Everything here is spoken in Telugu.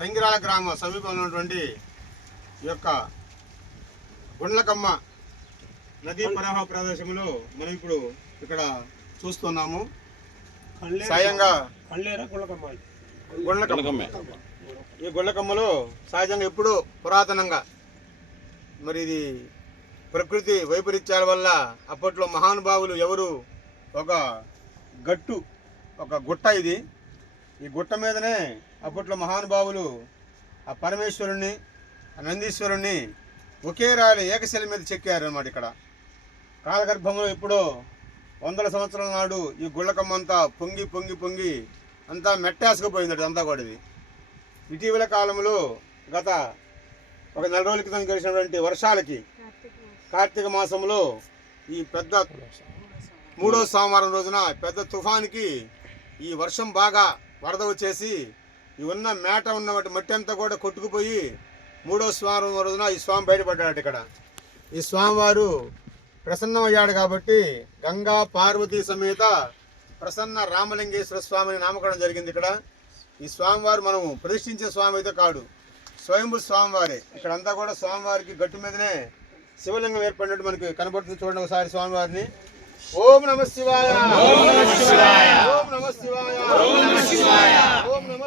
తంగిరాల గ్రామ సమీపంలో ఉన్నటువంటి ఈ యొక్క గుండ్లకమ్మ నదీ ప్రవాహ ప్రదేశంలో మనం ఇప్పుడు ఇక్కడ చూస్తున్నాము. సాయంగా గుండ్లకమ్మ. ఈ గుండ్లకమ్మలో సహజంగా ఎప్పుడూ పురాతనంగా మరి ఇది ప్రకృతి వైపరీత్యాల వల్ల అప్పట్లో మహానుభావులు ఎవరు? ఒక గట్టు ఒక గుట్ట ఇది. ఈ గుట్ట మీదనే అప్పట్లో మహానుభావులు ఆ పరమేశ్వరుణ్ణి ఆ నందీశ్వరుణ్ణి ఒకే రాయలు ఏకశిల మీద చెక్కారనమాట ఇక్కడ. కాలగర్భంలో ఎప్పుడో వందల సంవత్సరాల నాడు ఈ గుళ్ళకమ్మంతా పొంగి పొంగి పొంగి అంతా మెట్టాసుకుపోయింది అంతా కూడా ఇది ఇటీవల కాలంలో గత ఒక నెల రోజుల క్రితం కలిసినటువంటి వర్షాలకి కార్తీక మాసంలో ఈ పెద్ద మూడో సోమవారం రోజున పెద్ద తుఫానికి ఈ వర్షం బాగా వరద వచ్చేసి ఈ ఉన్న మేట ఉన్న మట్టి అంతా కూడా కొట్టుకుపోయి మూడో సోమవారం రోజున ఈ స్వామి బయటపడ్డాడు ఇక్కడ. ఈ స్వామివారు ప్రసన్నమయ్యాడు కాబట్టి గంగా పార్వతీ సమేత ప్రసన్న రామలింగేశ్వర స్వామిని నామకరణం జరిగింది ఇక్కడ. ఈ స్వామివారు మనం ప్రతిష్ఠించే స్వామి అయితే కాడు. స్వయంభు స్వామివారే. ఇక్కడంతా కూడా స్వామివారికి గట్టు మీదనే శివలింగం ఏర్పడినట్టు మనకి కనబడుతుంది చూడండి ఒకసారి స్వామివారిని. ఓం నమ శివాయ. ఓం నమ శివాయ. ఓం నమ శివాయ.